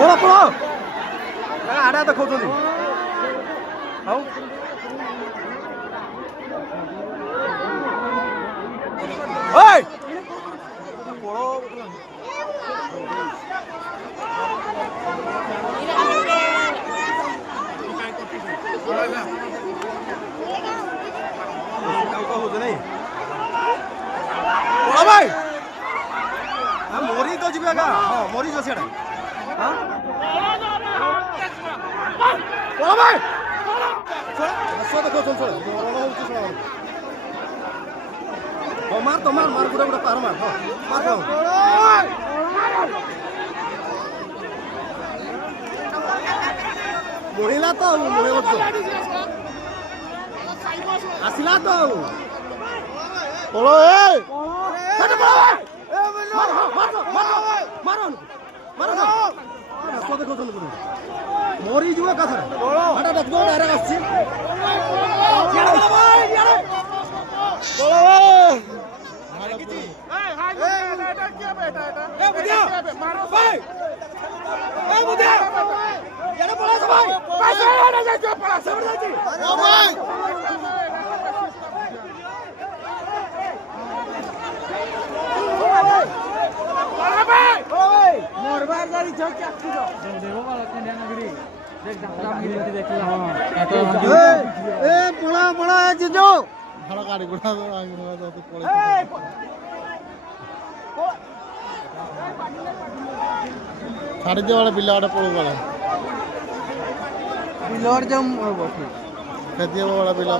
ପଳ ପଳ ଆଡ଼େ ଦେଖାଉଛନ୍ତି ଆଉ ভাই মরি তো যাবে গা হ্যাঁ মরি যাচ্ছে এটা হ্যাঁ পড়া ভাই শোনা দেখো চল চল রওনা হচ্ছে শোনা ও মার তো মার মার গুড়া গুড়া পার মার হ্যাঁ মার দাও মহিলা তো মরে গেছে আসিলা তো পড়ো এই মারো মারো মারো মারো দেখো চল মরি যাব কথা এটা দেখো ডাইরেক্ট আসছে ভাই ଗାଡି ଗୁଡା ଛାଡି ଦିଅ ଗୋଟେ ବିଲ ଆଡେ ପଳୁ ଗଲେ ବିଲ ଆଡେ ଯାଉ ଖେଦିବ ବଡ ବିଲ